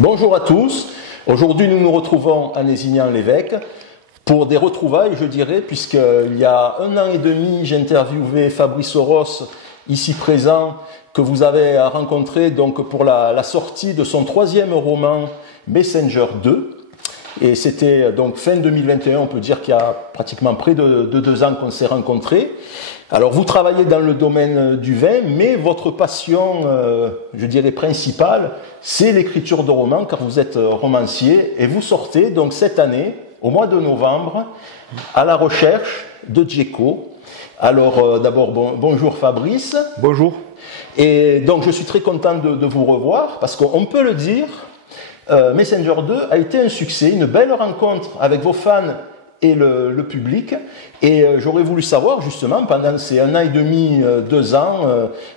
Bonjour à tous. Aujourd'hui, nous nous retrouvons à Nézignan-l'Évêque pour des retrouvailles, je dirais, puisqu'il y a 1 an et demi, j'ai interviewé Fabrice Oros, ici présent, que vous avez rencontré donc pour la sortie de son 3e roman Messenger 2. Et c'était donc fin 2021, on peut dire qu'il y a pratiquement près de 2 ans qu'on s'est rencontrés. Alors vous travaillez dans le domaine du vin, mais votre passion, je dirais principale, c'est l'écriture de romans, car vous êtes romancier et vous sortez donc cette année, au mois de novembre, À la recherche de Djeko. Alors d'abord bonjour Fabrice. Bonjour. Et donc je suis très content de vous revoir, parce qu'on peut le dire, Messenger 2 a été un succès, une belle rencontre avec vos fans et le public. Et j'aurais voulu savoir justement, pendant ces 1 an et demi, 2 ans,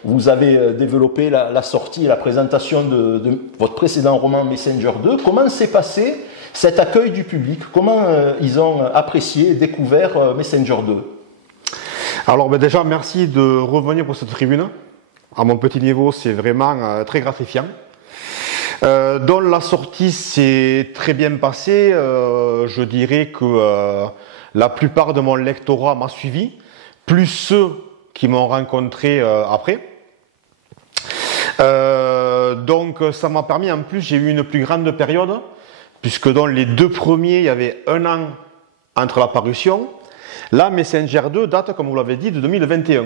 vous avez développé la sortie et la présentation de votre précédent roman Messenger 2. Comment s'est passé cet accueil du public? Comment ils ont apprécié et découvert Messenger 2? Alors déjà, merci de revenir pour cette tribune. À mon petit niveau, c'est vraiment très gratifiant. Donc la sortie s'est très bien passée. Je dirais que la plupart de mon lectorat m'a suivi, plus ceux qui m'ont rencontré après. Donc ça m'a permis, en plus, j'ai eu une plus grande période, puisque dans les 2 premiers, il y avait 1 an entre la parution. Là, Messenger 2 date, comme vous l'avez dit, de 2021.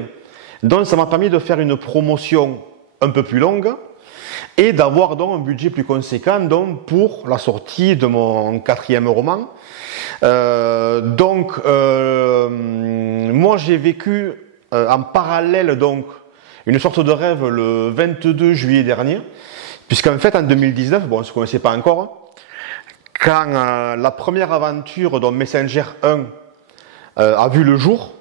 Donc ça m'a permis de faire une promotion un peu plus longue et d'avoir donc un budget plus conséquent donc, pour la sortie de mon 4e roman. Moi j'ai vécu en parallèle donc une sorte de rêve le 22 juillet dernier, puisqu'en fait en 2019, bon on ne se connaissait pas encore, quand la première aventure dont Messenger 1 a vu le jour,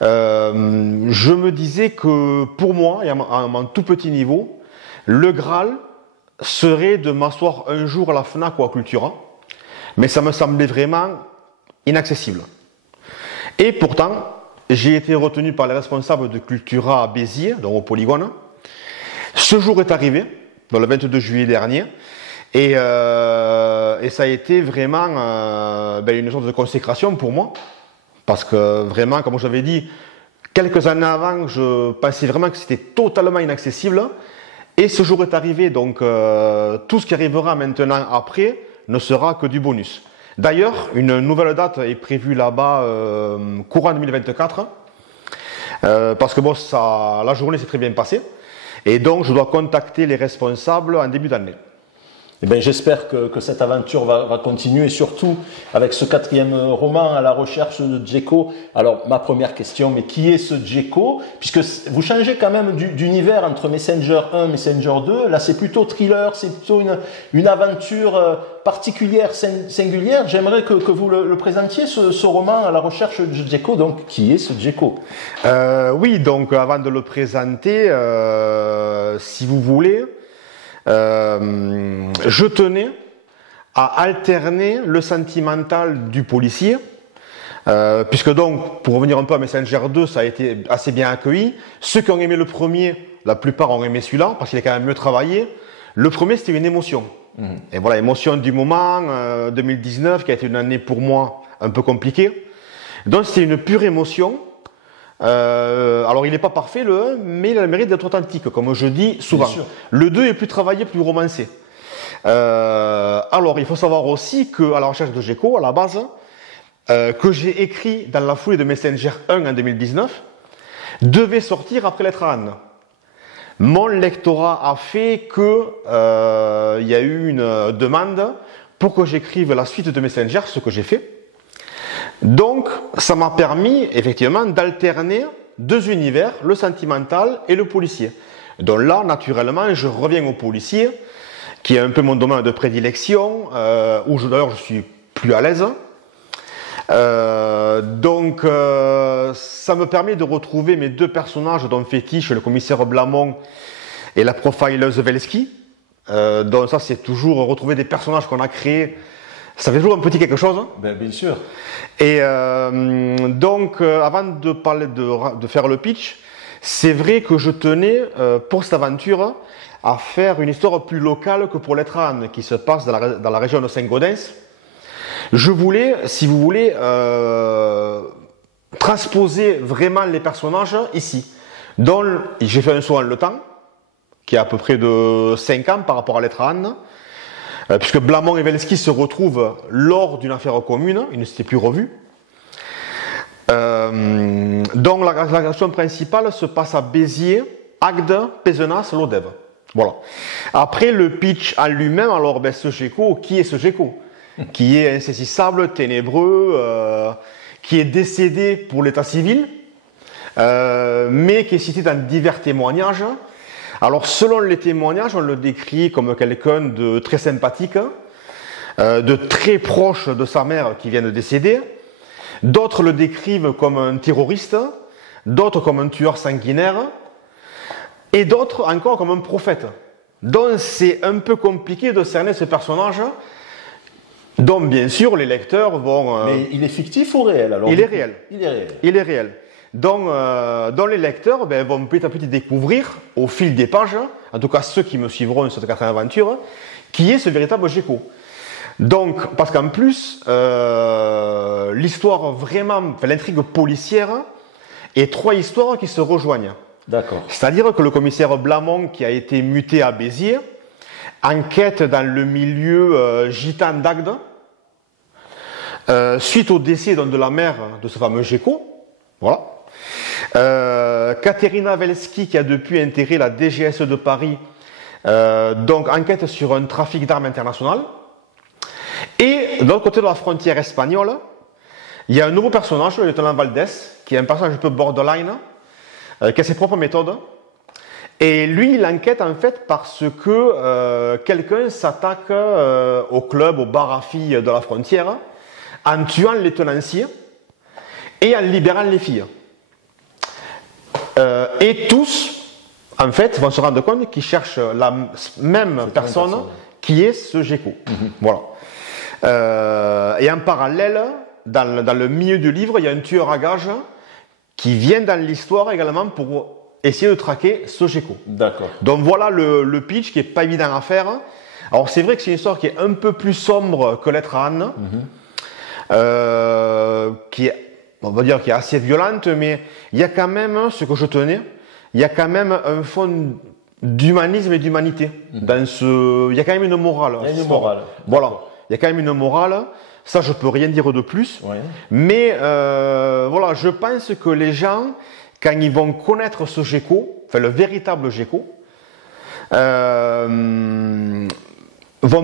je me disais que pour moi, et à mon tout petit niveau, le Graal serait de m'asseoir un jour à la Fnac ou à Cultura, mais ça me semblait vraiment inaccessible. Et pourtant, j'ai été retenu par les responsables de Cultura à Béziers, donc au Polygone. Ce jour est arrivé, le 22 juillet dernier, et ça a été vraiment une sorte de consécration pour moi, parce que vraiment, comme je l'avais dit, quelques années avant, je pensais vraiment que c'était totalement inaccessible. Et ce jour est arrivé, donc tout ce qui arrivera maintenant après ne sera que du bonus. D'ailleurs, une nouvelle date est prévue là-bas courant 2024, parce que bon, la journée s'est très bien passée, et donc je dois contacter les responsables en début d'année. Eh bien, j'espère que cette aventure va continuer, surtout avec ce 4e roman, À la recherche de Djeko. Alors, ma première question, mais qui est ce Djeko? Puisque vous changez quand même d'univers entre Messenger 1 et Messenger 2. Là, c'est plutôt thriller, c'est plutôt une aventure particulière, singulière. J'aimerais que vous le présentiez, ce roman, À la recherche de Djeko. Donc, qui est ce Djeko? Oui, donc avant de le présenter, si vous voulez, je tenais à alterner le sentimental du policier, puisque donc, pour revenir un peu à Messenger 2, ça a été assez bien accueilli. Ceux qui ont aimé le premier, la plupart ont aimé celui-là, parce qu'il est quand même mieux travaillé. Le premier, c'était une émotion. Et voilà, émotion du moment, 2019, qui a été une année pour moi un peu compliquée. Donc c'était une pure émotion. Alors il n'est pas parfait le 1, mais il a le mérite d'être authentique, comme je dis souvent. Le 2 est plus travaillé, plus romancé. Alors il faut savoir aussi que À la recherche de Djeko, à la base, que j'ai écrit dans la foulée de Messenger 1 en 2019, devait sortir après Lettre à Anne. Mon lectorat a fait que il y a eu une demande pour que j'écrive la suite de Messenger, ce que j'ai fait. Donc, ça m'a permis, effectivement, d'alterner 2 univers, le sentimental et le policier. Donc là, naturellement, je reviens au policier, qui est un peu mon domaine de prédilection, où d'ailleurs je suis plus à l'aise. Ça me permet de retrouver mes 2 personnages dont fétiche, le commissaire Blamont et la profileuse Velski. Donc ça, c'est toujours retrouver des personnages qu'on a créés. Ça fait toujours un petit quelque chose. Bien sûr. Et avant de parler de faire le pitch, c'est vrai que je tenais pour cette aventure à faire une histoire plus locale que pour Lettre à Anne, qui se passe dans la région de Saint-Gaudens. Je voulais, si vous voulez, transposer vraiment les personnages ici. Donc, j'ai fait un saut en le temps, qui est à peu près de 5 ans par rapport à Lettre à Anne, puisque Blamont et Welski se retrouvent lors d'une affaire commune, ils ne s'étaient plus revus. Donc l'action principale se passe à Béziers, Agde, Pézenas, Lodève. Voilà. Après le pitch en lui-même, alors ce Géco, qui est ce Géco? Qui est insaisissable, ténébreux, qui est décédé pour l'état civil, mais qui est cité dans divers témoignages. Alors selon les témoignages, on le décrit comme quelqu'un de très sympathique, de très proche de sa mère qui vient de décéder. D'autres le décrivent comme un terroriste, d'autres comme un tueur sanguinaire, et d'autres encore comme un prophète. Donc c'est un peu compliqué de cerner ce personnage, dont bien sûr les lecteurs vont... Mais il est fictif ou réel alors? Il est réel. Il est réel. Il est réel. Donc les lecteurs vont petit à petit découvrir, au fil des pages, en tout cas ceux qui me suivront sur cette quatrième aventure, qui est ce véritable Géco. Donc, parce qu'en plus, l'histoire vraiment, l'intrigue policière, est 3 histoires qui se rejoignent. D'accord. C'est-à-dire que le commissaire Blamont, qui a été muté à Béziers, enquête dans le milieu gitan d'Agde, suite au décès de la mère de ce fameux Géco. Voilà. Katerina Welski, qui a depuis intégré la DGS de Paris, donc enquête sur un trafic d'armes international. Et de l'autre côté de la frontière espagnole, il y a un nouveau personnage, le lieutenant Valdés, qui est un personnage un peu borderline, qui a ses propres méthodes. Et lui, il enquête en fait parce que quelqu'un s'attaque au club, au bar à filles de la frontière, en tuant les tenanciers et en libérant les filles. Et tous, en fait, vont se rendre compte qu'ils cherchent la même personne qui est ce Géco. Voilà. Et en parallèle, dans le milieu du livre, il y a un tueur à gages qui vient dans l'histoire également pour essayer de traquer ce Géco. D'accord. Donc voilà le pitch qui est pas évident à faire. Alors c'est vrai que c'est une histoire qui est un peu plus sombre que Lettre à Anne, qui est, on va dire, qui est assez violente, mais il y a quand même ce que je tenais. Il y a quand même un fond d'humanisme et d'humanité. Il y a quand même une morale. Il y a une morale. Voilà. Il y a quand même une morale, ça je peux rien dire de plus, mais voilà, je pense que les gens, quand ils vont connaître ce Géco, enfin le véritable Géco, vont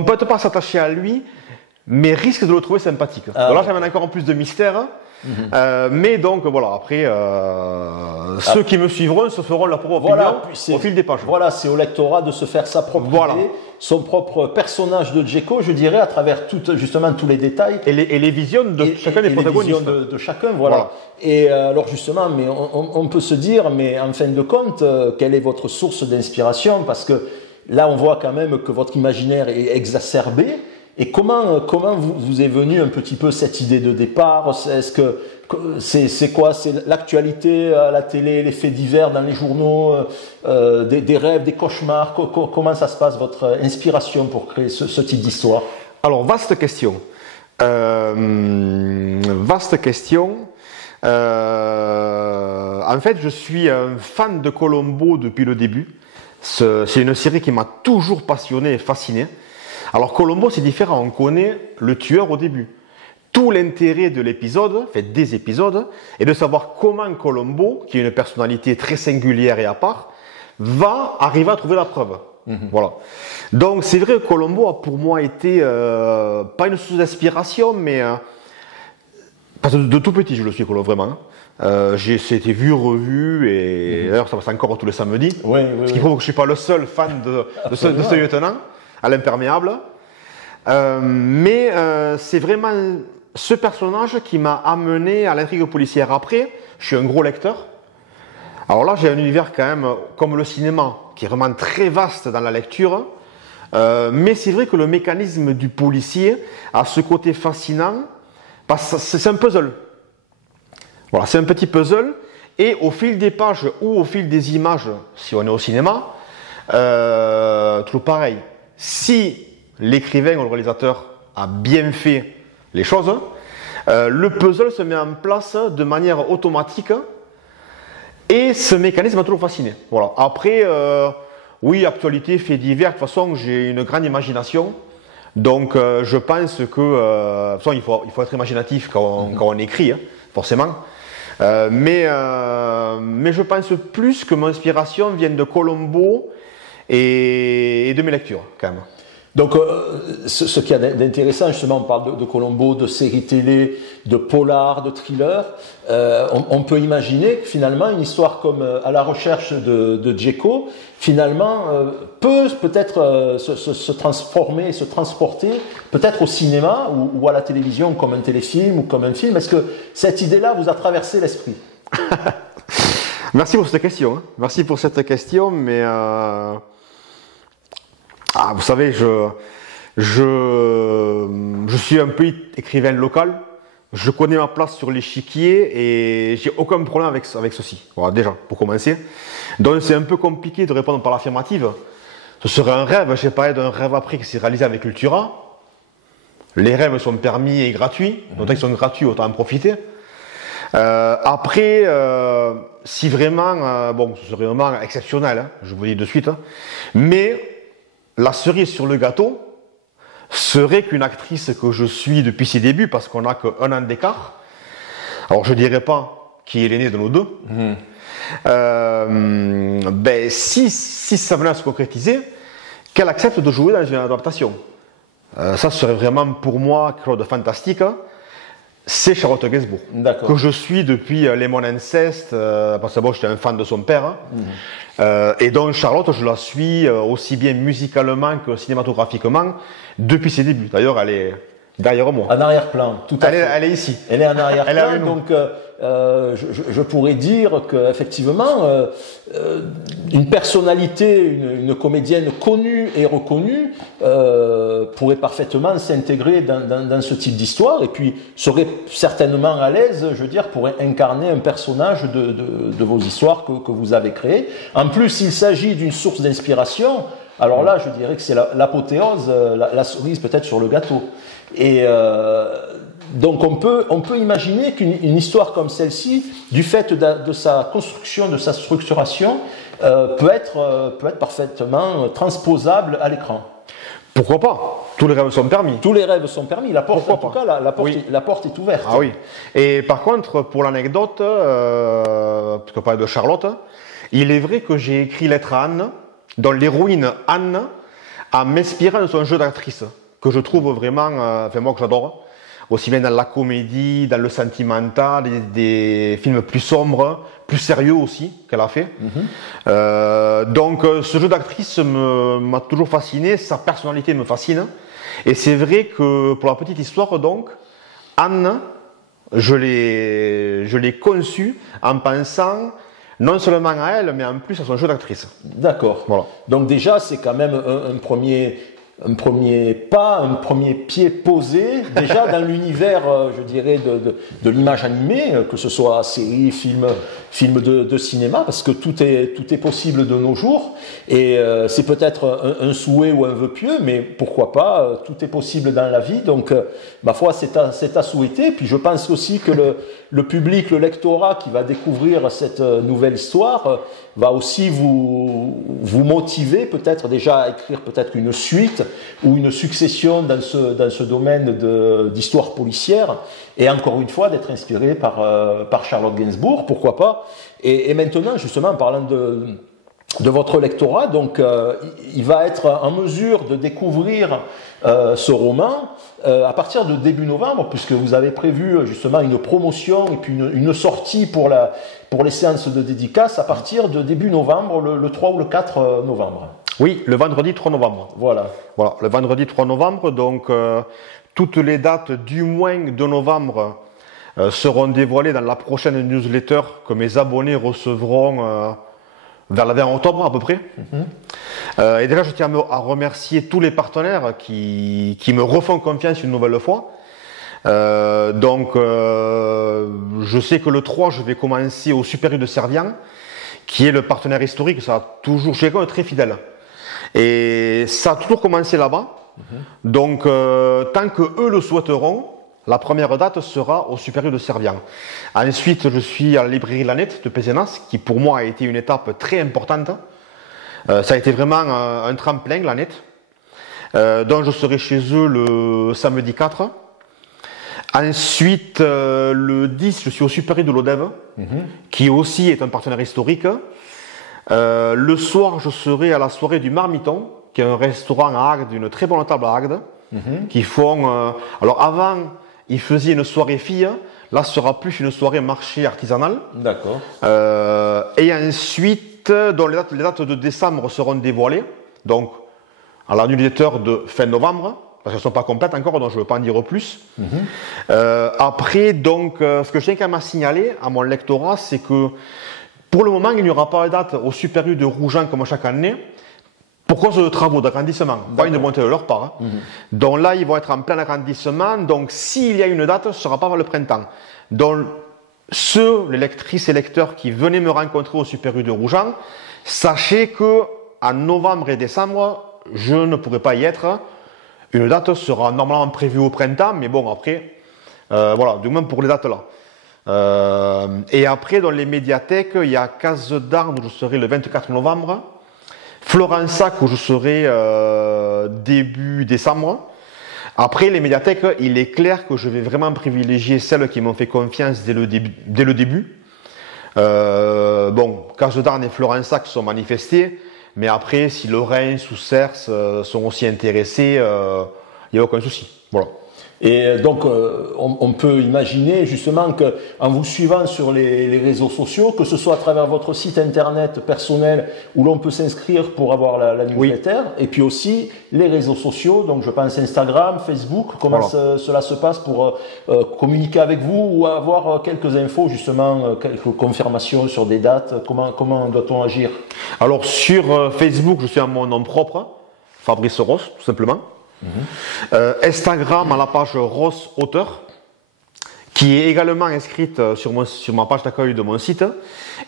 peut-être pas s'attacher à lui, mais risquent de le trouver sympathique. Ah, là, j'amène encore plus de mystère. Mais donc voilà, après ceux qui me suivront se feront leur propre opinion au fil des pages. Voilà, c'est au lectorat de se faire sa propre idée, son propre personnage de Géco, je dirais, à travers justement tous les détails et les visions de chacun des protagonistes. De chacun, voilà. Et alors justement, mais on peut se dire, mais en fin de compte, quelle est votre source d'inspiration? Parce que là, on voit quand même que votre imaginaire est exacerbé. Et comment vous est venue un petit peu cette idée de départ? Est-ce que c'est quoi? C'est l'actualité à la télé, les faits divers dans les journaux, des rêves, des cauchemars? Comment ça se passe, votre inspiration pour créer ce type d'histoire? Alors, vaste question. Vaste question. En fait, je suis un fan de Columbo depuis le début. C'est une série qui m'a toujours passionné et fasciné. Alors Columbo, c'est différent, on connaît le tueur au début. Tout l'intérêt de l'épisode, fait des épisodes, est de savoir comment Columbo, qui a une personnalité très singulière et à part, va arriver à trouver la preuve. Voilà. Donc c'est vrai que Columbo a pour moi été, pas une source d'inspiration, mais parce que de tout petit je le suis Columbo vraiment. J'ai été vu, revu, et d'ailleurs ça passe encore tous les samedis. Ce qui prouve que je ne suis pas le seul fan de ce lieutenant. À l'imperméable. Mais c'est vraiment ce personnage qui m'a amené à l'intrigue policière. Après, je suis un gros lecteur. Alors là, j'ai un univers quand même, comme le cinéma, qui est vraiment très vaste dans la lecture. Mais c'est vrai que le mécanisme du policier a ce côté fascinant, parce que c'est un puzzle. Voilà, c'est un petit puzzle. Et au fil des pages ou au fil des images, si on est au cinéma, Toujours pareil, si l'écrivain ou le réalisateur a bien fait les choses, le puzzle se met en place de manière automatique et ce mécanisme m'a toujours fasciné. Voilà. Après, oui, actualité, faits divers, de toute façon, j'ai une grande imagination. Donc, je pense que, de toute façon, il faut être imaginatif quand on écrit, hein, forcément. Mais je pense plus que mon inspiration vient de Colombo et de mes lectures, quand même. Donc, ce qu'il y a d'intéressant, justement, on parle de Colombo, de séries télé, de polar, de thriller. On peut imaginer que finalement, une histoire comme À la recherche de Djeko, finalement, peut peut-être se transformer, se transporter, peut-être au cinéma ou à la télévision comme un téléfilm ou comme un film. Est-ce que cette idée-là vous a traversé l'esprit? Merci pour cette question. Hein. Merci pour cette question, mais vous savez, je suis un peu écrivain local. Je connais ma place sur l'échiquier et j'ai aucun problème avec ceci. Voilà, déjà, pour commencer. Donc c'est un peu compliqué de répondre par l'affirmative. Ce serait un rêve. J'ai parlé d'un rêve après qui s'est réalisé avec Cultura. Les rêves sont permis et gratuits. Donc ils sont gratuits, autant en profiter. Après, si vraiment, bon, ce serait vraiment exceptionnel, hein, je vous le dis de suite. Hein, mais la cerise sur le gâteau serait qu'une actrice que je suis depuis ses débuts, parce qu'on n'a qu'un an d'écart. Alors je ne dirais pas qui est l'aîné de nos deux. Ben, si ça venait à se concrétiser, qu'elle accepte de jouer dans une adaptation. Ça serait vraiment pour moi quelque chose de fantastique. C'est Charlotte Gainsbourg, que je suis depuis Les Mon Inceste, parce que bon, j'étais un fan de son père. Et donc Charlotte, je la suis aussi bien musicalement que cinématographiquement depuis ses débuts. D'ailleurs, elle est derrière moi. En arrière-plan, tout à fait. Elle est ici. Elle est en arrière-plan, donc je pourrais dire qu'effectivement, une personnalité, une comédienne connue et reconnue pourrait parfaitement s'intégrer dans ce type d'histoire et puis serait certainement à l'aise, je veux dire, pour incarner un personnage de vos histoires que vous avez créées. En plus, il s'agit d'une source d'inspiration. Alors là, je dirais que c'est l'apothéose, la cerise peut-être sur le gâteau. Et donc on peut imaginer qu'une histoire comme celle-ci, du fait de sa construction, de sa structuration, peut être parfaitement transposable à l'écran. Pourquoi pas? Tous les rêves sont permis. Tous les rêves sont permis. La porte, en tout cas, la porte est ouverte. Ah oui. Et par contre, pour l'anecdote, puisqu'on parlait de Charlotte, il est vrai que j'ai écrit Lettre à Anne, dont l'héroïne Anne a m'inspiré de son jeu d'actrice, que je trouve vraiment, enfin moi que j'adore, aussi bien dans la comédie, dans le sentimental, des films plus sombres, plus sérieux aussi qu'elle a fait. Donc ce jeu d'actrice m'a toujours fasciné, sa personnalité me fascine. Et c'est vrai que pour la petite histoire donc, Anne, je l'ai conçue en pensant non seulement à elle, mais en plus à son jeu d'actrice. D'accord. Voilà. Donc déjà, c'est quand même un premier pas, un premier pied posé, déjà dans l'univers, je dirais, de l'image animée, que ce soit série, film de cinéma, parce que tout est possible de nos jours, et c'est peut-être un souhait ou un vœu pieux, mais pourquoi pas, tout est possible dans la vie, donc ma foi, c'est à souhaiter, puis je pense aussi que le public, le lectorat qui va découvrir cette nouvelle histoire, va aussi vous motiver peut-être déjà à écrire peut-être une suite ou une succession dans ce domaine d'histoire policière et encore une fois d'être inspiré par Charlotte Gainsbourg, pourquoi pas. Et maintenant, justement, en parlant de votre lectorat, donc il va être en mesure de découvrir ce roman à partir de début novembre, puisque vous avez prévu justement une promotion et puis une sortie pour les séances de dédicace à partir de début novembre, le 3 ou le 4 novembre. Oui, le vendredi 3 novembre. Voilà, le vendredi 3 novembre, donc toutes les dates du mois de novembre seront dévoilées dans la prochaine newsletter que mes abonnés recevront vers le 20 octobre à peu près. Et déjà, je tiens à remercier tous les partenaires qui me refont confiance une nouvelle fois. Donc, je sais que le 3, je vais commencer au Super U de Servian, qui est le partenaire historique. Ça a toujours, je suis quelqu'un de très fidèle. Et ça a toujours commencé là-bas. Donc, tant que eux le souhaiteront, la première date sera au Super U de Servian. Ensuite, je suis à la librairie Lanette de Pézenas, qui pour moi a été une étape très importante. Ça a été vraiment un tremplin, Lanette. Donc, je serai chez eux le samedi 4. Ensuite, le 10, je suis au Super U de l'Odève, qui aussi est un partenaire historique. Le soir, je serai à la soirée du Marmiton, qui est un restaurant à Agde, une très bonne table à Agde, qui font... alors avant, ils faisaient une soirée filles, là, ce sera plus une soirée marché artisanal. D'accord. Et ensuite, dont les dates de décembre seront dévoilées, donc à la newsletter de fin novembre, parce qu'elles ne sont pas complètes encore, donc je ne veux pas en dire plus. Après, donc, ce que je tiens quand même à signaler à mon lectorat, c'est que pour le moment, il n'y aura pas de date au Super U de Rougeant comme chaque année, pour cause de travaux d'agrandissement, pas une montée de leur part. Donc là, ils vont être en plein agrandissement, donc s'il y a une date, ce ne sera pas avant le printemps. Donc, les lectrices et lecteurs qui venaient me rencontrer au Super U de Rougeant, sachez qu'en novembre et décembre, je ne pourrai pas y être. Une date sera normalement prévue au printemps, mais bon, après, voilà, du moins pour les dates là. Et après, dans les médiathèques, il y a Case d'Armes où je serai le 24 novembre, Florensac où je serai début décembre. Après, les médiathèques, il est clair que je vais vraiment privilégier celles qui m'ont fait confiance dès le début. Bon, Case d'Armes et Florensac sont manifestés. Mais après, si Lorraine ou Cers sont aussi intéressés, il n'y a aucun souci. Voilà. Et donc, on peut imaginer justement qu'en vous suivant sur les réseaux sociaux, que ce soit à travers votre site internet personnel où l'on peut s'inscrire pour avoir la newsletter, et puis aussi les réseaux sociaux, donc je pense Instagram, Facebook, comment cela se passe pour communiquer avec vous ou avoir quelques infos justement, quelques confirmations sur des dates, comment doit-on agir? Alors sur Facebook, je suis à mon nom propre, Fabrice Ross, tout simplement. Instagram à la page Ross Auteur, qui est également inscrite sur ma page d'accueil de mon site.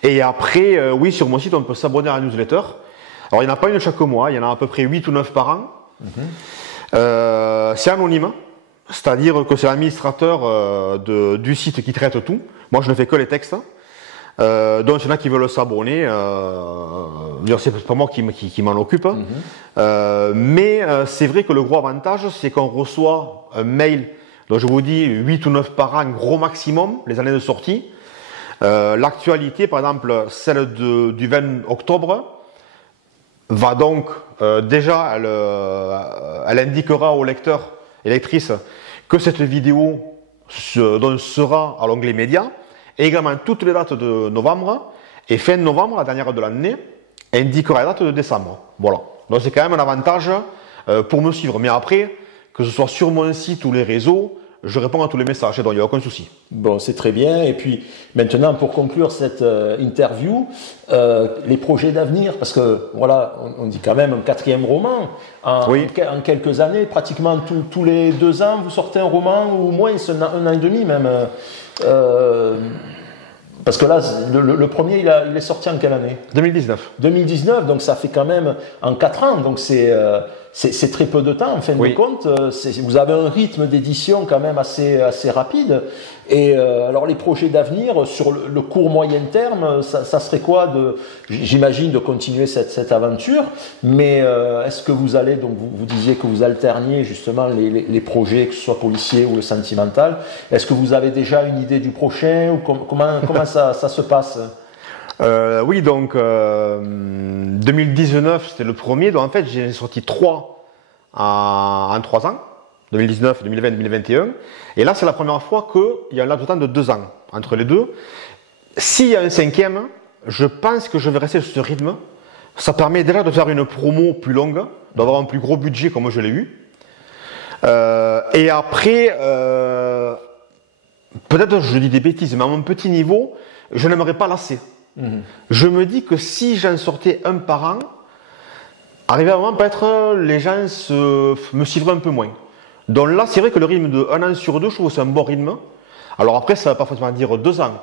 Et après, oui, sur mon site, on peut s'abonner à la newsletter. Alors, il n'y en a pas une chaque mois, il y en a à peu près 8 ou 9 par an. C'est anonyme, c'est-à-dire que c'est l'administrateur du site qui traite tout. Moi, je ne fais que les textes. Donc, il y en a qui veulent s'abonner. C'est pas moi qui m'en occupe. Mais c'est vrai que le gros avantage, c'est qu'on reçoit un mail, donc je vous dis 8 ou 9 par an, gros maximum, les années de sortie. L'actualité, par exemple, celle du 20 octobre, va donc, déjà, elle indiquera aux lecteurs et lectrices que cette vidéo sera à l'onglet médias. Et également toutes les dates de novembre, et fin novembre, la dernière de l'année, indiquera la date de décembre. Voilà. Donc c'est quand même un avantage pour me suivre. Mais après, que ce soit sur mon site ou les réseaux, je réponds à tous les messages, donc il n'y a aucun souci. Bon, c'est très bien. Et puis maintenant, pour conclure cette interview, les projets d'avenir, parce que voilà, on dit quand même un 4e roman. En quelques années, pratiquement tous les 2 ans, vous sortez un roman, ou moins un an et demi même. Parce que là, le premier, il est sorti en quelle année? 2019. 2019, donc ça fait quand même en 4 ans, donc c'est très peu de temps en fin de compte. Vous avez un rythme d'édition quand même assez rapide. Et alors les projets d'avenir sur le court moyen terme, ça serait quoi j'imagine de continuer cette aventure, mais est-ce que vous allez, donc vous disiez que vous alterniez justement les projets, que ce soit policier ou le sentimental, est-ce que vous avez déjà une idée du prochain ou comment ça se passe? Oui, donc 2019 c'était le premier, donc en fait j'ai sorti 3 en 3 ans. 2019, 2020, 2021. Et là, c'est la première fois qu'il y a un laps de temps de 2 ans entre les deux. S'il y a un 5e, je pense que je vais rester sur ce rythme. Ça permet déjà de faire une promo plus longue, d'avoir un plus gros budget comme je l'ai eu. Et après, peut-être je dis des bêtises, mais à mon petit niveau, je n'aimerais pas lasser. Je me dis que si j'en sortais un par an, arrivé à un moment, peut-être les gens me suivraient un peu moins. Donc là, c'est vrai que le rythme de 1 an sur 2, je trouve que c'est un bon rythme. Alors après, ça ne va pas forcément dire 2 ans.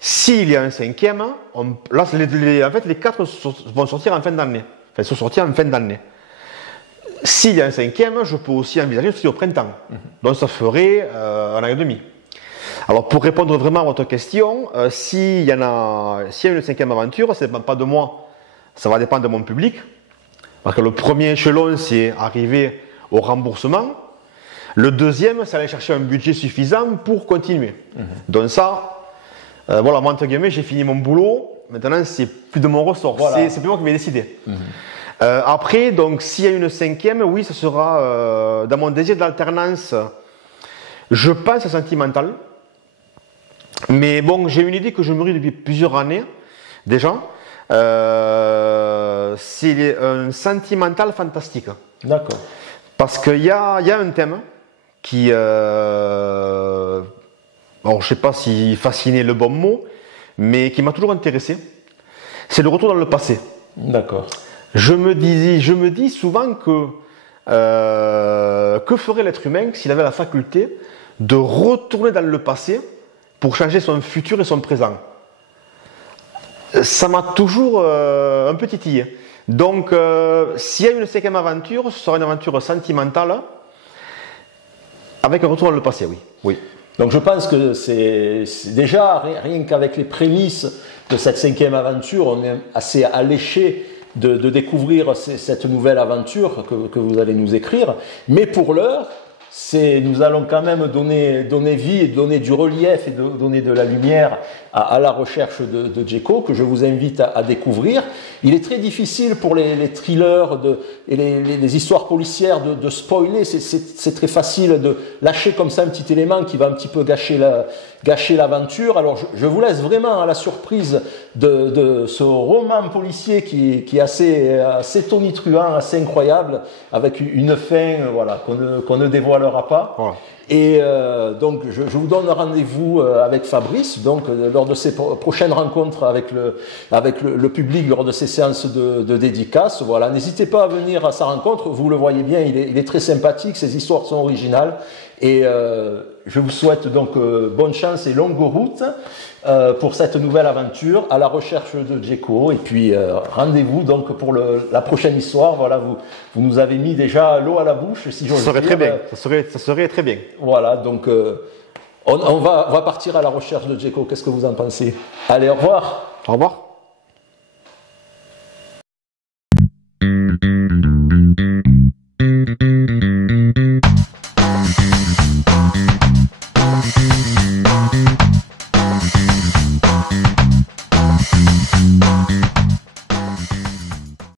S'il y a un 5e, là, en fait, les 4 vont sortir en fin d'année. enfin, sont sortis en fin d'année. S'il y a un 5e, je peux aussi envisager de sortir au printemps. Donc ça ferait un an et demi. Alors pour répondre vraiment à votre question, s'il y a une 5e aventure, ça ne dépend pas de moi, ça va dépendre de mon public. Parce que le premier échelon, c'est arriver au remboursement. Le deuxième, c'est aller chercher un budget suffisant pour continuer. Donc ça, voilà, moi entre guillemets, j'ai fini mon boulot. Maintenant, c'est plus de mon ressort. Voilà. C'est plus moi qui vais décider. Après, donc, s'il y a une 5e, oui, ce sera dans mon désir d'alternance. Je pense à sentimental. Mais bon, j'ai une idée que je mûris depuis plusieurs années déjà. C'est un sentimental fantastique. D'accord. Parce qu'il y a un thème qui, alors je ne sais pas si fasciné est le bon mot, mais qui m'a toujours intéressé. C'est le retour dans le passé. D'accord. Je me dis souvent que ferait l'être humain s'il avait la faculté de retourner dans le passé pour changer son futur et son présent. Ça m'a toujours un peu titillé. Donc, s'il y a une 5e aventure, ce sera une aventure sentimentale avec un retour dans le passé, oui. Oui. Donc, je pense que c'est déjà, rien qu'avec les prémices de cette 5e aventure, on est assez alléché de découvrir cette nouvelle aventure que vous allez nous écrire. Mais pour l'heure, nous allons quand même donner vie et donner du relief et donner de la lumière à la recherche de Djeko, que je vous invite à découvrir. Il est très difficile pour les thrillers et les histoires policières de spoiler. C'est très facile de lâcher comme ça un petit élément qui va un petit peu gâcher l'aventure. Alors je vous laisse vraiment à la surprise de ce roman policier qui est assez tonitruant, assez incroyable, avec une fin voilà, qu'on ne dévoilera pas. Voilà. Et donc je vous donne rendez-vous avec Fabrice donc lors de ces prochaines rencontres avec le public, lors de ces séances de dédicaces. Voilà, n'hésitez pas à venir à sa rencontre, vous le voyez bien, il est très sympathique, ses histoires sont originales et je vous souhaite donc bonne chance et longue route pour cette nouvelle aventure à la recherche de Djeko. Et puis rendez-vous donc pour la prochaine histoire. Voilà, vous nous avez mis déjà l'eau à la bouche, si j'ose dire. Ça serait très bien. Ça serait très bien. Voilà, donc on va partir à la recherche de Djeko. Qu'est-ce que vous en pensez? Allez, au revoir. Au revoir.